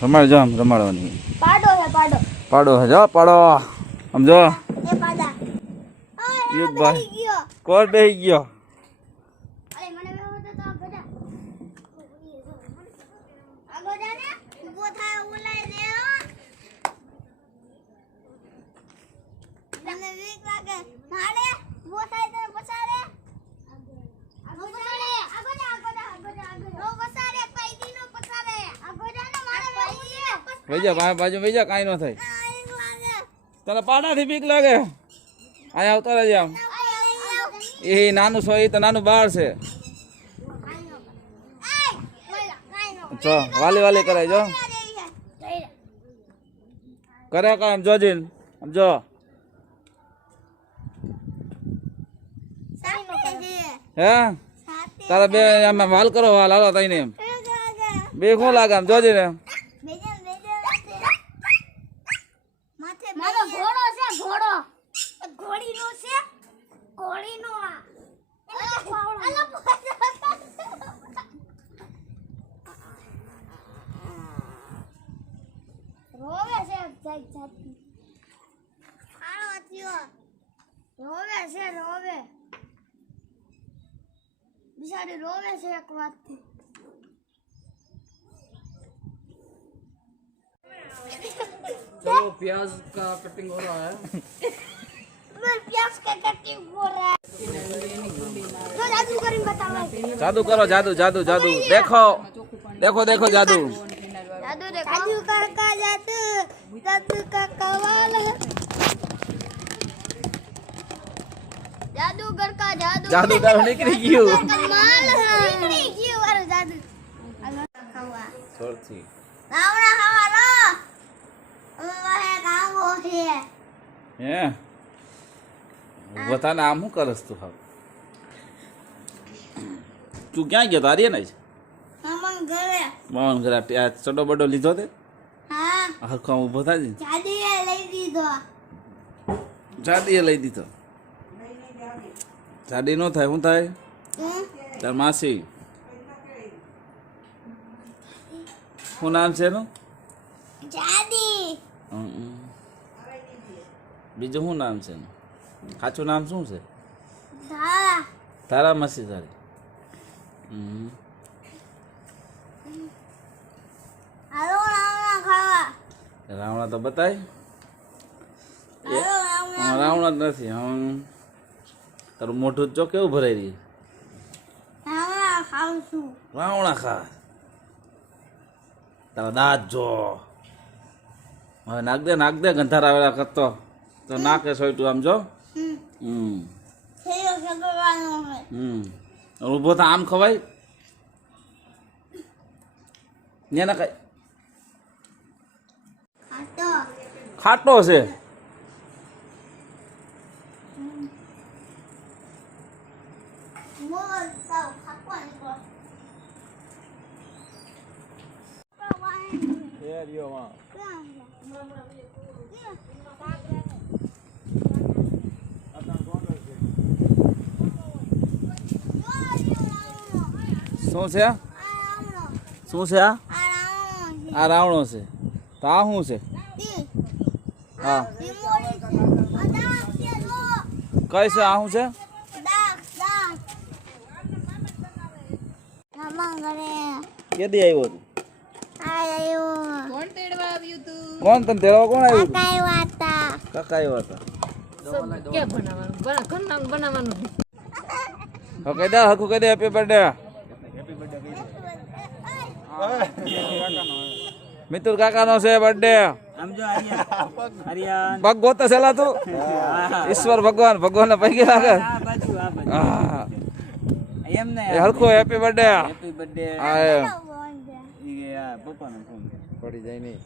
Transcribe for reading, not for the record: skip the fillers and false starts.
રમાડ જો આમ રમાડવાની પાડો છે પાડો. પાડો હે જો પાડો સમજો એ પાડા. યુગ ભાઈ બેહી ગયો. કોણ બેહી ગયો અરે મને બેહો તો આ બધા. આગો જા ને ઊભો થાય ઓલાય દે હો. મને વીક લાગે. મારે ઊભો થાય તો પછાડે. આગો પછાડે. આગો જા આગો જા આગો જા આગો જા. નો પછાડે પૈદી નો પછાડે. આગો જા ને મારે પૈદી. વેજા બાજુ વેજા કાઈ ન થાય તને પાડાથી બીક લાગે આયા આવતા રહેજે આમ એ નાનું છો એ તો નાનું બાળ છે જો વાલી વાલી કરાય જો કરે કામ જોજીન આમ જો હે તારા બે આમ વાલ કરો વાલ હાલો તઈને એમ બે શું લાગે આમ જોજે ને મારો ઘોડો છે ઘોડો ઘોડીનો છે ઘોડીનો આ રોવે છે જાઈ જાતી આનો અત્યો રોવે છે રોવે બિચારી રોવે છે એક વાતથી चलो प्याज का कटिंग हो रहा है मैं प्याज का कटिंग हो रहा है तो जादू करीन बताओ जादू करो जादू जादू जादू देखो देखो देखो जादू जादू देखो जादू का जादू जादू का कमाल है जादूगर का जादू जादू करो निकली गयो कमाल है निकली गयो अरे जादू खावा छोड़ती रावणा खावा रो અમારે ગાવો છે હે બતા નામ હું કરસ તું હવે તું ક્યાં ગયો તારી ને મમન ઘરે મોહન ઘરે આ ચડો બડો લીધો તે હા હરખો ઊભો થાજી જાદીએ લઈ દીધો જાડીએ લઈ દીધો જાડી નો થાય શું થાય તાર માસી શું નામ છે એનું જાદી બીજું શું નામ છે એનું સાચું નામ શું છે હા તારા માસી તારી હાલો રાવણા ખાવા રાવણા તો બતાય હાલો રાવણા રાવણા જ નથી તારું મોઢું જો કેવું ભરાઈ રહ્યું રાવણા ખાઉં છું રાવણા ખા તારા દાંત જો હવે નાખ દે ગંધારા વેળા કરતો તો નાખે સોયટું આમ જો થેલો સગવાનો હોય ઊભો થા આમ ખવાય ને ના કઈ ખાતો ખાટો છે મોર તાવ ખાવાનું કો શું છે શું છે આ રાવણો છે તો આ શું છે હા કઈ છે આ શું છે કેદી આવ્યો તું કોણ તને તેડવા કોણ આવ્યું કાકા આવ્યા હતા હકુ કહી દે હેપી બર્થડે મિતુલ કાકા નો છે બર્થડે પગ ગોતો છેલા તું ઈશ્વર ભગવાન ભગવાન ને પૈકી લાગે હરખો હેપી બર્થડે પડી જાય નહીં